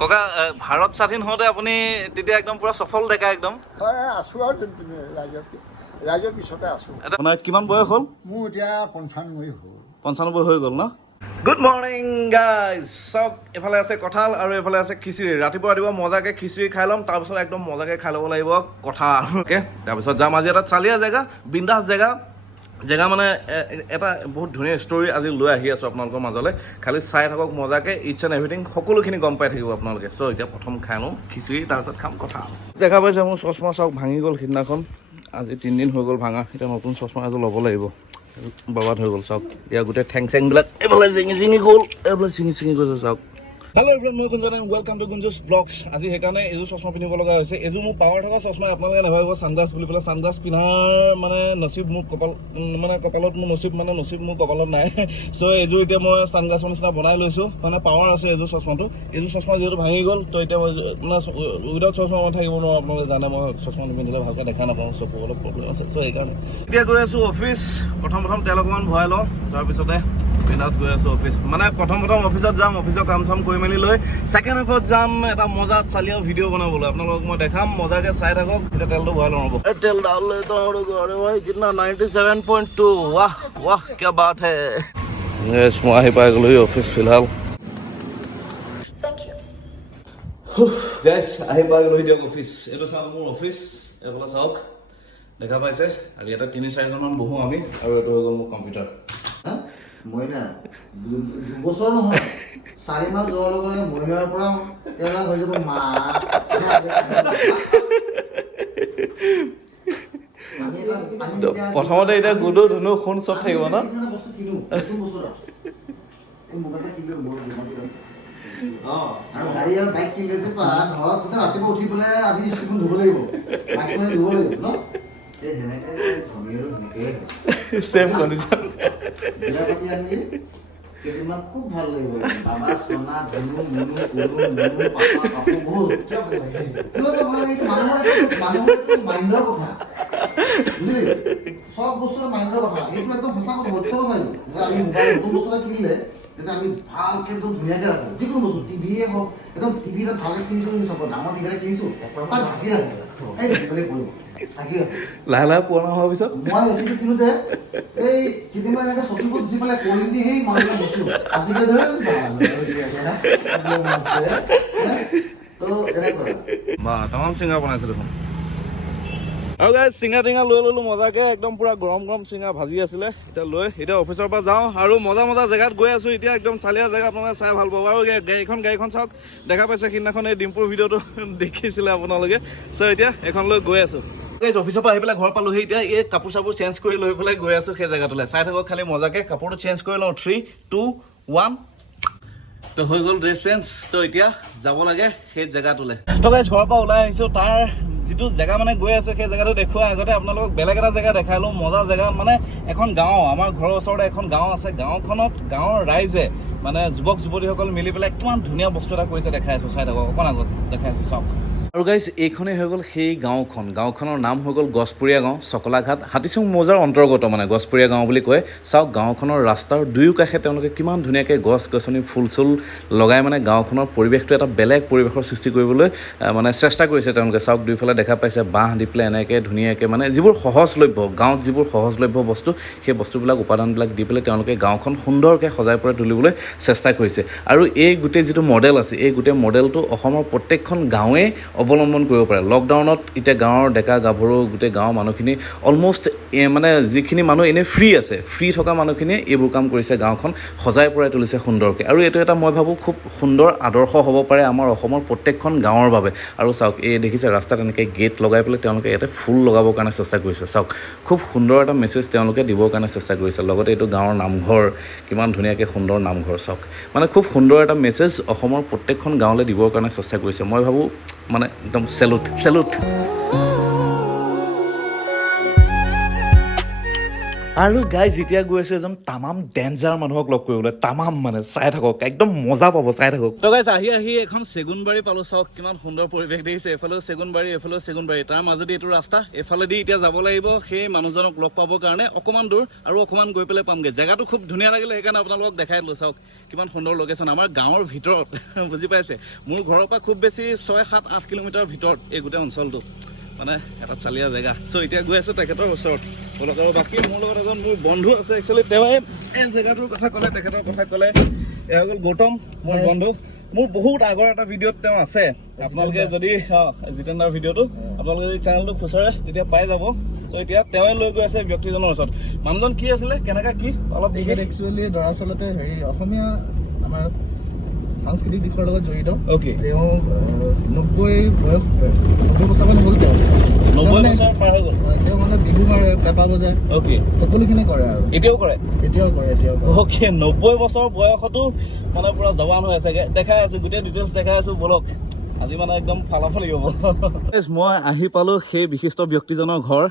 ককা ভাৰত স্বাধীন হওঁতে আপুনি তেতিয়া একদম পুৰা সফল ডেকা একদম হয় আছোঁ আৰু ৰাইজৰ পিছতে আছোঁ। আপোনাৰ কিমান বয়স হ'ল? মোৰ এতিয়া 95 হ'ল। 95 হৈ গ'ল ন? Good morning guys. চাওক এফালে আছে কঁঠাল আৰু এফালে আছে খিচিৰি। ৰাতিপুৱা মজাকৈ খিচিৰি খাই ল'ম, তাৰপিছত একদম মজাকৈ খাই ল'ব লাগিব কঁঠাল। অ'কে, তাৰপিছত যাম আজি এটা চালিয়া জেগা, বিন্দাছ জেগা মানে এটা বহুত ধুনীয়া ষ্টৰি আজি লৈ আহি আছোঁ আপোনালোকৰ মাজলৈ। খালি চাই থাকক মজাকৈ, ইটছ এণ্ড এভৰিথিং সকলোখিনি গম পাই থাকিব আপোনালোকে। চ' এতিয়া প্ৰথম খাই লওঁ খিচিৰি, তাৰপিছত খাম কঁঠাল। দেখা পাইছে মোৰ চশমা চাওক ভাঙি গ'ল সিদিনাখন, আজি 3 দিন হৈ গ'ল ভাঙা। এতিয়া নতুন চশমা এযোৰ ল'ব লাগিব, বৰবাদ হৈ গ'ল চাওক। ইয়াৰ গোটেই ঠেং চেংবিলাক এইফালে ছিঙি গ'ল, এইফালে ছিঙি গৈছে চাওক। হেল্ল' এভৰিৱান, মই গুঞ্জন, ৱেলকাম টু গুঞ্জুছ ব্লগছ। আজি সেইকাৰণে এইযোৰ চশমা পিন্ধিব লগা হৈছে। এইযোৰ মোৰ পাৱাৰ থকা চশমা, আপোনালোকে নাভাবিব ছানগ্লাছ বুলি পেলাই। ছানগ্লাছ পিন্ধাৰ মানে নচিব মোৰ কপালত মোৰ নচিব মোৰ কপালত নাই। চ' এইযোৰ এতিয়া মই ছানগ্লাছৰ নিচিনা বনাই লৈছোঁ, মানে পাৱাৰ আছে এইযোৰ চশমাটো। এইযোৰ চশমা যিহেতু ভাঙি গ'ল, তো এতিয়া মই মানে উইদাউট চশমা মই থাকিব নোৱাৰোঁ। আপোনালোকে জানে মই চশমা নিপিন্ধিলে ভালকৈ দেখা নাপাওঁ, চকু অলপ প্ৰব্লেম আছে। চ' সেইকাৰণে এতিয়া গৈ আছোঁ অফিচ। প্ৰথম তেল অকণমান ভৰাই লওঁ, তাৰপিছতে বিন্দাছ গৈ আছোঁ অফিচ। মানে প্ৰথম অফিচত যাম, অফিচৰ কাম চাম কৰি মেলি লৈ ছেকেণ্ড হাফত যাম এটা মজাত চালিয়া ভিডিঅ' বনাবলৈ। আপোনালোকক মই দেখাম, মজাকৈ চাই থাকক। এতিয়া তেলটো ভৰাই লওঁ। তেল ডাল লেতা हूं अरे भाई कितना 97.2 वाह वाह क्या बात है। মই আহি পাই গ'লো অফিচ ফিলহাল। গাইছ আহি পাই গ'লো দিয়ক অফিচ। এইটো চাওক মোৰ অফিচ, এইফালে চাওক দেখা পাইছে। আৰু ইয়াতে 3-4জনমান বহোঁ আমি, আৰু এইটো হৈ গ'ল মোৰ কম্পিউটাৰ। মই না 2 বছৰ নহয় 4 মাহ যোৱাৰ লগে লগে মহিলাৰ পৰা এলা হৈ যাব মা। প্ৰথমতে এতিয়া গুডু ধুনু সোণ চব থাকিব ন? বস্তু কিনো এই মোবাইলটা কিনিলে আৰু গাড়ী আৰু বাইক কিনিলে যে ঘৰত গোটেই ৰাতিপুৱা উঠি পেলাই আজি স্কুলখন ধুব লাগিব, বাইকখন ধুব লাগিব ন? এই সেনেকে ধনী আৰু সেনেকে চেম কণ্ডিশ্যন। বিয়া পাতি আনিলে কেইদিনমান খুব ভাল লাগিব। বাবা সোনা ধনু মুনু কুলু মুনু পাপা পাপু বহুত কিয় ভাল লাগে। মানুহৰ মাইণ্ডৰ কথা বুজিলি, সব বস্তুৰ মাইণ্ডৰ কথা। এইটো একদম সঁচা কথা, সত্য কথা যে আমি মোবাইল নতুন বস্তু এটা কিনিলে তেতিয়া আমি ভালকৈ একদম ধুনীয়াকৈ ৰাখোঁ। যিকোনো বস্তু টিভিয়ে হওক, একদম টিভি এটা ভালকৈ কিনিছোঁ, চাব ডাঙৰ টিভি এটা কিনিছোঁ, তাত ঢাকি ৰাখোঁ। এই বেলেগ কৰিব লাহে লাহে পুৰণা হোৱাৰ পিছত মই এচিটো কিনোতে এই কেতিয়াবা এনেকৈ চকুত দি পেলাই কলি দি সেই মানুহ বস্তু আজিকালি তামাম চিঙৰা বনাইছে দেখোন। আৰু গাইজ চিঙৰা টিঙা লৈ ল'লোঁ মজাকৈ, একদম পূৰা গৰম চিঙৰা ভাজি আছিলে। এতিয়া অফিচৰ পৰা যাওঁ আৰু মজা জেগাত গৈ আছোঁ। এতিয়া একদম চালিয়া জেগা, আপোনালোকে চাই ভাল পাব। আৰু গাড়ীখন চাওক, দেখা পাইছে সিদিনাখন এই ডিম্পুৰ ভিডিঅ'টো দেখিছিলে আপোনালোকে। চ' এতিয়া এখন লৈ গৈ আছোঁ। অফিচৰ পৰা আহি পেলাই ঘৰ পালোহি। এতিয়া এই কাপোৰ চাপোৰ চেঞ্জ কৰি লৈ পেলাই গৈ আছোঁ সেই জেগাটোলৈ। চাই থাকক খালি মজাকৈ, কাপোৰটো চেঞ্জ কৰি লওঁ। 3, 2, 1 তো হৈ গ'ল ড্ৰেছ চেঞ্জ। তো এতিয়া যাব লাগে সেই জেগাটোলৈ। তো গাইজ ঘৰৰ পৰা ওলাই আহিছোঁ, তাৰ যিটো জেগা মানে গৈ আছোঁ সেই জেগাটো দেখুৱাৰ আগতে আপোনালোকক বেলেগ এটা জেগা দেখাই লওঁ। মজা জেগা, মানে এখন গাঁও, আমাৰ ঘৰৰ ওচৰতে এখন গাঁও আছে। গাঁওখনত গাঁৱৰ ৰাইজে মানে যুৱক যুৱতীসকল মিলি পেলাই কিমান ধুনীয়া বস্তু এটা কৰিছে দেখাই আছোঁ। চাই থাকক, অকণ আগত দেখাই আছোঁ চাওক। আৰু গাইজ এইখনেই হৈ গ'ল সেই গাঁওখনৰ নাম হৈ গ'ল গছপুৰীয়া গাঁও, চকলাঘাট, হাতীচুং মৌজাৰ অন্তৰ্গত মানে গছপুৰীয়া গাঁও বুলি কয়। চাওক গাঁওখনৰ ৰাস্তাৰ দুয়ো কাষে তেওঁলোকে কিমান ধুনীয়াকৈ গছ গছনি ফুল চুল লগাই মানে গাঁওখনৰ পৰিৱেশটো এটা বেলেগ পৰিৱেশৰ সৃষ্টি কৰিবলৈ মানে চেষ্টা কৰিছে তেওঁলোকে। চাওক দুইফালে দেখা পাইছে বাঁহ দি পেলাই এনেকৈ ধুনীয়াকৈ, মানে যিবোৰ সহজলভ্য, গাঁৱত যিবোৰ সহজলভ্য বস্তু, সেই বস্তুবিলাক উপাদানবিলাক দি পেলাই তেওঁলোকে গাঁওখন সুন্দৰকৈ সজাই পৰাই তুলিবলৈ চেষ্টা কৰিছে। আৰু এই গোটেই যিটো মডেল আছে, এই গোটেই মডেলটো অসমৰ প্ৰত্যেকখন গাঁৱে অৱলম্বন কৰিব পাৰে। লকডাউনত এতিয়া গাঁৱৰ ডেকা গাভৰু গোটেই গাঁৱৰ মানুহখিনি অলমষ্ট মানে যিখিনি মানুহ এনেই ফ্ৰী থকা মানুহখিনিয়ে এইবোৰ কাম কৰিছে, গাঁওখন সজাই পৰাই তুলিছে সুন্দৰকৈ। আৰু এইটো এটা মই ভাবোঁ খুব সুন্দৰ আদৰ্শ হ'ব পাৰে আমাৰ অসমৰ প্ৰত্যেকখন গাঁৱৰ বাবে। আৰু চাওক এই দেখিছে ৰাস্তাত এনেকৈ গেট লগাই পেলাই তেওঁলোকে ইয়াতে ফুল লগাবৰ কাৰণে চেষ্টা কৰিছে। চাওক খুব সুন্দৰ এটা মেছেজ তেওঁলোকে দিবৰ কাৰণে চেষ্টা কৰিছে। লগতে এইটো গাঁৱৰ নামঘৰ, কিমান ধুনীয়াকৈ সুন্দৰ নামঘৰ। চাওক মানে খুব সুন্দৰ এটা মেছেজ অসমৰ প্ৰত্যেকখন গাঁৱলৈ দিবৰ কাৰণে চেষ্টা কৰিছে। মই ভাবোঁ মানে একদম চেলুট। আৰু গাইজ এতিয়া গৈ আছো এজন তামাম ডেঞ্জাৰ মানুহক লগ কৰিবলৈ তামাম মানে চাই থাকক একদম মজা পাব চাই থাকক তো গাইজ আহি এখন চেগুনবাৰী পালো চাওক কিমান সুন্দৰ পৰিৱেশ দেখিছে এফালেও চেগুনবাৰী এফালেও চেগুনবাৰী তাৰ মাজেদি এইটো ৰাস্তা এফালেদি এতিয়া যাব লাগিব সেই মানুহজনক লগ পাবৰ কাৰণে অকণমান দূৰ আৰু অকণমান গৈ পেলাই পামগৈ জেগাটো খুব ধুনীয়া লাগিলে সেইকাৰণে আপোনালোকক দেখাই দিলোঁ চাওক কিমান সুন্দৰ লোকেশ্যন আমাৰ গাঁৱৰ ভিতৰত বুজি পাইছে মোৰ ঘৰৰ পৰা খুব বেছি 6-7-8 কিলোমিটাৰ ভিতৰত এই গোটেই অঞ্চলটো মানে এটা চালিয়া জেগা চ' এতিয়া গৈ আছোঁ তেখেতৰ ওচৰত আৰু বাকী মোৰ লগত এজন মোৰ বন্ধু আছে একচুৱেলি তেওঁ এই জেগাটোৰ কথা ক'লে তেখেতৰ কথা ক'লে এয়া হ'ল গৌতম মোৰ বন্ধু মোৰ বহুত আগৰ এটা ভিডিঅ'ত তেওঁ আছে আপোনালোকে যদি জিতেন্দ্ৰৰ ভিডিঅ'টো আপোনালোকে যদি চেনেলটো খুচৰে তেতিয়া পাই যাব চ' এতিয়া তেওঁৱে লৈ গৈ আছে ব্যক্তিজনৰ ওচৰত মানুহজন কি আছিলে কেনেকুৱা কি অলপ একচুৱেলি দৰাচলতে হেৰি অসমীয়া আমাৰ সাংস্কৃতিক দিশৰ লগত জড়িত অ'কে তেওঁ 90 বছৰমান হ'ল তেওঁ 90 বছৰ পাৰ হৈ গ'ল তেওঁ মানে বিহু মাৰে পেঁপা বজায় অ'কে সকলোখিনি কৰে আৰু এতিয়াও কৰে অ'কে 90 বছৰ বয়সতো মানে পুৰা জৱান হৈ আছে দেখাই আছো গোটেই ডিটেইলছ দেখাই আছো বলক আজি মানে একদম ফালাফালি হ'ব মই আহি পালোঁ সেই বিশিষ্ট ব্যক্তিজনৰ ঘৰ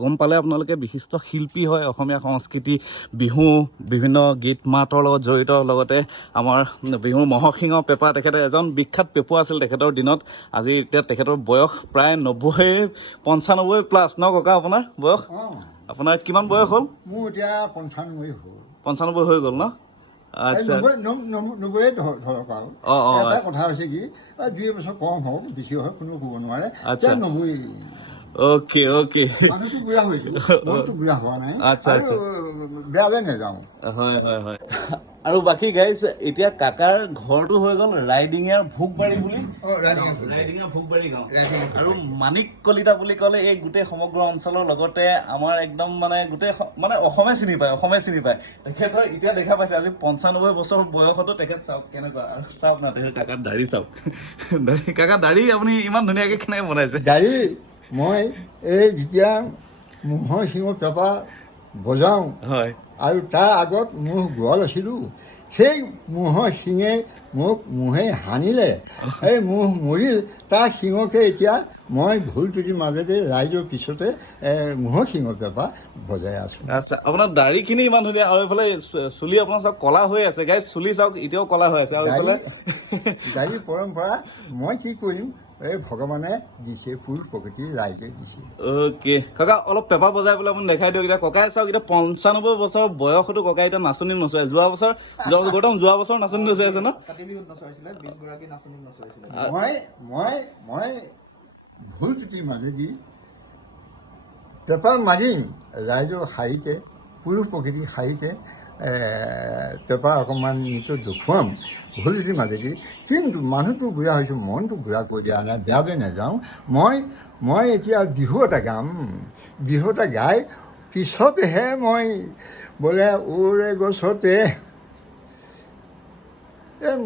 গম পালে আপোনালোকে বিশিষ্ট শিল্পী হয় অসমীয়া সংস্কৃতি বিহু বিভিন্ন গীত মাতৰ লগত জড়িত লগতে আমাৰ বিহুৰ মহৰ শিঙৰ পেঁপা তেখেতে এজন বিখ্যাত পেঁপুৱা আছিল তেখেতৰ দিনত আজি এতিয়া তেখেতৰ বয়স প্ৰায় 90-95 প্লাছ ন ককা আপোনাৰ বয়স আপোনাৰ কিমান বয়স হ'ল মোৰ এতিয়া 95 হ'ল 95 হৈ গ'ল ন আচ্ছা 90 ধৰক আৰু এটা কথা হৈছে কি 2 বছৰ কম হওক বেছি হওক কোনো ক'ব নোৱাৰে 90 অ'কে মানুহটো বুঢ়া হৈছোঁ মনটো বুঢ়া হোৱা নাই আচ্ছা বেয়ালৈ নাযাওঁ হয় আৰু বাকী গাইজ এতিয়া কাকাৰ ঘৰটো হৈ গ'ল ৰাইডিঙীয়া ভোগবাৰী বুলি ৰাইডিঙীয়া ভোগবাৰী গাঁও আৰু মানিক কলিতা বুলি ক'লে এই গোটেই সমগ্ৰ অঞ্চলৰ লগতে আমাৰ একদম মানে গোটেই মানে অসমে চিনি পায় তেখেতৰ এতিয়া দেখা পাইছে আজি 95 বছৰ বয়সতো তেখেত চাওক কেনেকুৱা আৰু চাওক না তেখেত কাকাৰ দাড়ি চাওক কাকা দাড়ি আপুনি ইমান ধুনীয়াকৈ কেনেকৈ বনাইছে দাড়ি মই এই যেতিয়া মহৰ শিঙৰ পেঁপা বজাওঁ হয় আৰু তাৰ আগত মোৰ গড় আছিলোঁ সেই মহৰ শিঙে মোক মহে সানিলে সেই মহ মৰিল তাৰ শিঙকে এতিয়া মই ঢোলটুটিৰ মাজেৰে ৰাইজৰ পিছতে মহৰ শিঙৰ পেঁপা বজাই আছোঁ আচ্ছা আপোনাৰ দাড়িখিনি ইমান ধুনীয়া আৰু এইফালে চুলি আপোনাৰ চাওক ক'লা হৈ আছে গাই চুলি চাওক এতিয়াও ক'লা হৈ আছে আৰু এইফালে দাড়ি পৰম্পৰা মই কি কৰিম এই ভগৱানে দিছে পুৰুষ প্ৰকৃতিৰ ৰাইজে দিছে অ'কে ককা অলপ পেঁপা বজাই পেলাই আপুনি দেখাই দিয়ক এতিয়া ককাই চাওক এতিয়া 95 বছৰ বয়সতো ককাই এতিয়া নাচনি নচুৱাই যোৱা বছৰ নাচনি নচুৱাই আছে ন মই ঢোলটুটিৰ মাজেদি পেঁপা মাৰিম ৰাইজৰ শাৰীতে পুৰুষ প্ৰকৃতিৰ শাৰীতে পেঁপা অকণমান নৃত্য দেখুৱাম ঢোলটুটিৰ মাজেদি কিন্তু মানুহটো বুঢ়া হৈছোঁ মনটো বুঢ়া কৰি দিয়া নাই বেয়াকৈ নাযাওঁ মই এতিয়া বিহু এটা গাম বিহু এটা গাই পিছতহে মই বোলে ওৰে গছতে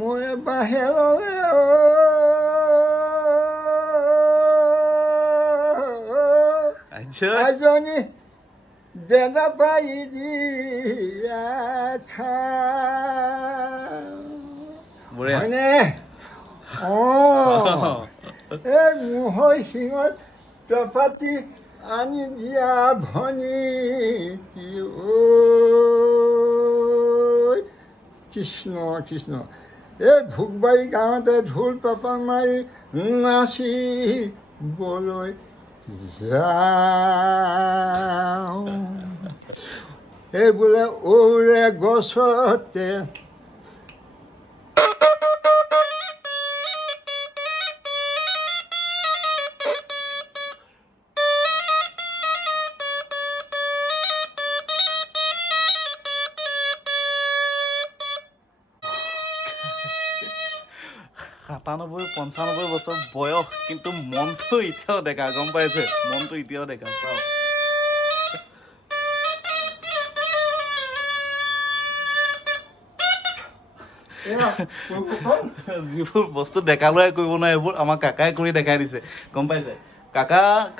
মই বাহিৰলৈ এজনী দেনা পাই দিয়া হয়নে এই মহৰ শিঙত পেঁপাটি আনি দিয়া ভনী কৃষ্ণ এই ভোগবাৰী গাঁৱতে ঢোল পেঁপা মাৰি নাচিবলৈ যাওঁ এই বোলে ঔৰে গছতে সাতানব্বৈ 95 বছৰ বয়স কিন্তু মনটো এতিয়াও ডেকা গম পাইছে মনটো এতিয়াও ডেকা চাওক যিবোৰ বস্তু ডেকা ল'ৰাই কৰিব নোৱাৰে এইবোৰ আমাৰ কাকাই কৰি দেখাই দিছে গম পাইছে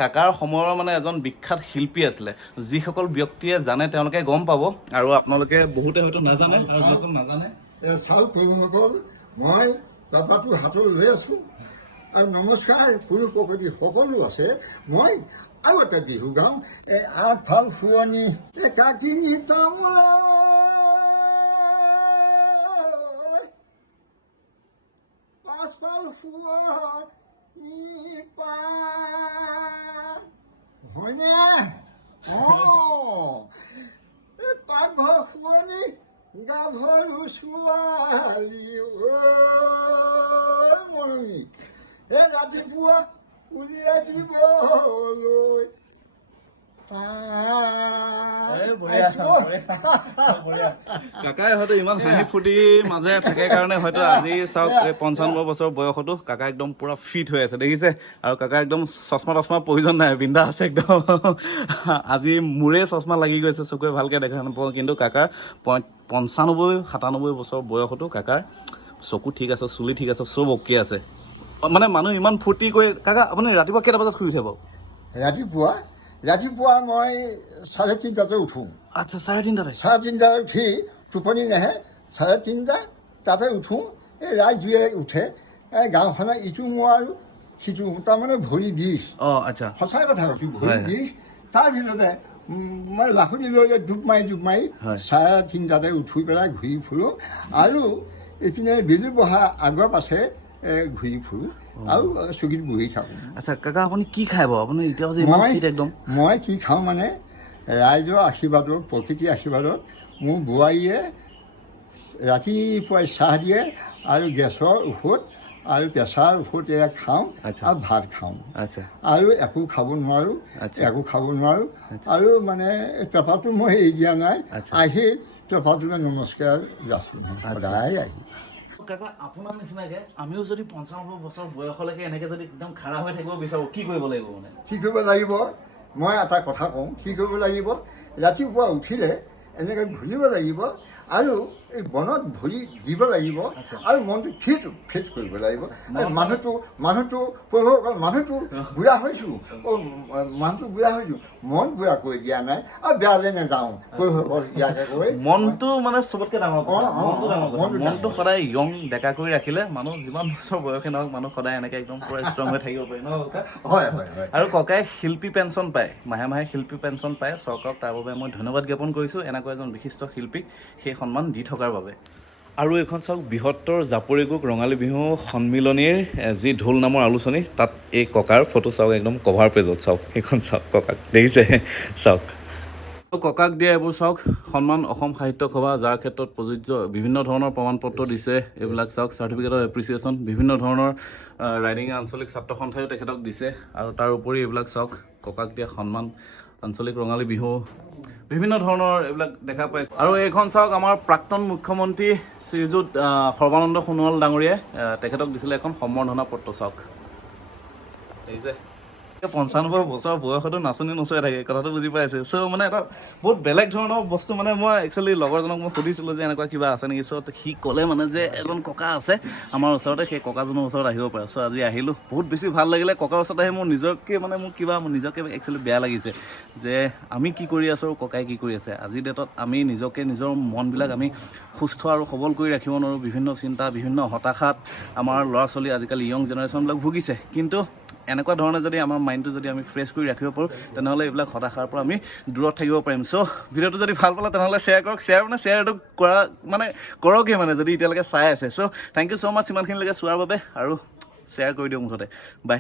কাকাৰ সময়ৰ মানে এজন বিখ্যাত শিল্পী আছিলে যিসকল ব্যক্তিয়ে জানে তেওঁলোকে গম পাব আৰু আপোনালোকে বহুতে হয়তো নাজানে আৰু যিসকল নাজানে চাউল প্ৰভুসকল মই পেঁপাটো হাতত লৈ আছোঁ আৰু নমস্কাৰ পুৰুষ প্ৰকৃতি সকলো আছে মই আৰু এটা বিহু গাওঁ এই আগফাল শুৱনি একাকিনী তামোল পাছফাল শুৱনি পাত হয়নে এই পাকঘৰ শুৱনি গাভৰু ছোৱালী মৰমী এই ৰাতিপুৱা উলিয়াই দিবলৈ কাকাই হয়তো ইমান হাঁহি ফূৰ্তিৰ মাজেৰে থাকে কাৰণে হয়তো আজি চাওক 95 বছৰ বয়সতো কাকা একদম পুৰা ফিট হৈ আছে দেখিছে আৰু কাকা একদম চশমা প্ৰয়োজন নাই বিন্দা আছে একদম আজি মোৰে চশমা লাগি গৈছে চকুৱে ভালকে দেখা নাপাওঁ কিন্তু কাকাৰ 95-97 বছৰ বয়সতো কাকাৰ চকু ঠিক আছে চুলি ঠিক আছে চব অ'কে আছে মানে মানুহ ইমান ফূৰ্তি কৰি কাকা আপুনি ৰাতিপুৱা কেইটা বজাত শুই উঠে বাৰু ৰাতিপুৱা মই 3:30 উঠোঁ আচ্ছা 3:30 3:30 উঠি টোপনি নাহে 3:30 তাতে উঠোঁ এই ৰাইজ জুয়ে উঠে এই গাঁওখনৰ ইটো মোৱাৰো সিটো তাৰমানে ভৰি বিষ আচ্ছা সঁচাই কথা কৈছোঁ ভৰি বিষ তাৰ ভিতৰতে মই লাখুটি লৈ ডুব মাৰি 3:30 উঠি পেলাই ঘূৰি ফুৰোঁ আৰু এইপিনে বেলি বহা আগৰ পাছে ঘূৰি ফুৰোঁ আৰু চকীত বহি থাকোঁ আচ্ছা কাকা আপুনি কি খাই বাৰু আপুনি এতিয়া যে একদম মই কি খাওঁ মানে ৰাইজৰ আশীৰ্বাদত প্ৰকৃতিৰ আশীৰ্বাদত মোৰ বোৱাৰীয়ে ৰাতিপুৱাই চাহ দিয়ে আৰু গেছৰ ঔষধ আৰু প্ৰেছাৰ ঔষধ এয়া খাওঁ আৰু ভাত খাওঁ আৰু একো খাব নোৱাৰোঁ আৰু মানে পেপাৰটো মই এৰি দিয়া নাই আহি পেপাৰটোলৈ নমস্কাৰ যাচোঁ সদায় আহি কাকা আপোনাৰ নিচিনাকে আমিও যদি 95 বছৰ বয়সলৈকে এনেকে যদি একদম খাৰা হৈ থাকিব বিচাৰোঁ কি কৰিব লাগিব মানে কি কৰিব লাগিব মই এটা কথা কওঁ কি কৰিব লাগিব ৰাতিপুৱা উঠিলে এনেকৈ ঘূৰিব লাগিব আৰু এই বনত ভৰি দিব লাগিব আৰু মনটো ফিট কৰিব লাগিব মানুহটো বুঢ়া হৈছোঁ মানুহটো বুঢ়া হৈছোঁ মন বুঢ়া কৰি দিয়া নাই আৰু বেয়ালৈ নাযাওঁ ইয়াকে কৈ মনটো মানে চবতকৈ ডাঙৰ মনটো সদায় য়ং ডেকা কৰি ৰাখিলে মানুহ যিমান বছৰ বয়সে নহওক মানুহ সদায় এনেকৈ একদম পুৰা ষ্ট্ৰং হৈ থাকিব পাৰি ন হয় আৰু ককাই শিল্পী পেঞ্চন পায় মাহে শিল্পী পেঞ্চন পায় চৰকাৰক তাৰ বাবে মই ধন্যবাদ জ্ঞাপন কৰিছোঁ এনেকুৱা এজন বিশিষ্ট শিল্পীক সেই সন্মান দি থকাৰ বাবে আৰু এইখন চাওক বৃহত্তৰ জাপৰিগোগ ৰঙালী বিহু সন্মিলনীৰ যি ঢোল নামৰ আলোচনী তাত এই ককাৰ ফটো চাওক একদম কভাৰ পেজত চাওক সেইখন চাওক ককাক দেখিছে চাওক ককাক দিয়া এইবোৰ চাওক সন্মান অসম সাহিত্য সভা যাৰ ক্ষেত্ৰত প্ৰযোজ্য বিভিন্ন ধৰণৰ প্ৰমাণ পত্ৰ দিছে এইবিলাক চাওক চাৰ্টিফিকেট অফ এপ্ৰিচিয়েশ্যন বিভিন্ন ধৰণৰ ৰাইডিং আঞ্চলিক ছাত্ৰ সন্থাইও তেখেতক দিছে আৰু তাৰ উপৰি এইবিলাক চাওক ককাক দিয়া সন্মান আঞ্চলিক ৰঙালী বিহু বিভিন্ন ধৰণৰ এইবিলাক দেখা পাইছে আৰু এইখন চাওক আমাৰ প্ৰাক্তন মুখ্যমন্ত্ৰী শ্ৰীযুত সৰ্বানন্দ সোণোৱাল ডাঙৰীয়াই তেখেতক দিছিলে এখন সম্বৰ্ধনা পত্ৰ চাওক দেখিছে 95 বছৰ বয়সতো নাচনি নচুৱাই থাকে কথাটো বুজি পাইছে চ' মানে এটা বহুত বেলেগ ধৰণৰ বস্তু মানে মই একচুৱেলি লগৰজনক মই সুধিছিলোঁ যে এনেকুৱা কিবা আছে নেকি চ' সি ক'লে মানে যে এজন ককা আছে আমাৰ ওচৰতে সেই ককাজনৰ ওচৰত আহিব পাৰে চ' আজি আহিলোঁ বহুত বেছি ভাল লাগিলে ককাৰ ওচৰত আহি মোৰ নিজকে একচুৱেলি বেয়া লাগিছে যে আমি কি কৰি আছোঁ আৰু ককাই কি কৰি আছে আজিৰ ডেটত আমি নিজকে নিজৰ মনবিলাক আমি সুস্থ আৰু সবল কৰি ৰাখিব নোৱাৰোঁ বিভিন্ন চিন্তা বিভিন্ন হতাশাত আমাৰ ল'ৰা ছোৱালী আজিকালি য়ং জেনেৰেশ্যনবিলাক ভুগিছে কিন্তু এনেকুৱা ধৰণে যদি আমাৰ মাইণ্ডটো যদি আমি ফ্ৰেছ কৰি ৰাখিব পাৰোঁ তেনেহ'লে এইবিলাক হতাশাৰ পৰা আমি দূৰত থাকিব পাৰিম চ' ভিডিঅ'টো যদি ভাল পালে তেনেহ'লে শ্বেয়াৰ কৰক শ্বেয়াৰটো কৰা মানে কৰকেই মানে যদি এতিয়ালৈকে চাই আছে চ' থেংক ইউ ছ' মাছ ইমানখিনিলৈকে চোৱাৰ বাবে আৰু শ্বেয়াৰ কৰি দিয়ক মুঠতে বাই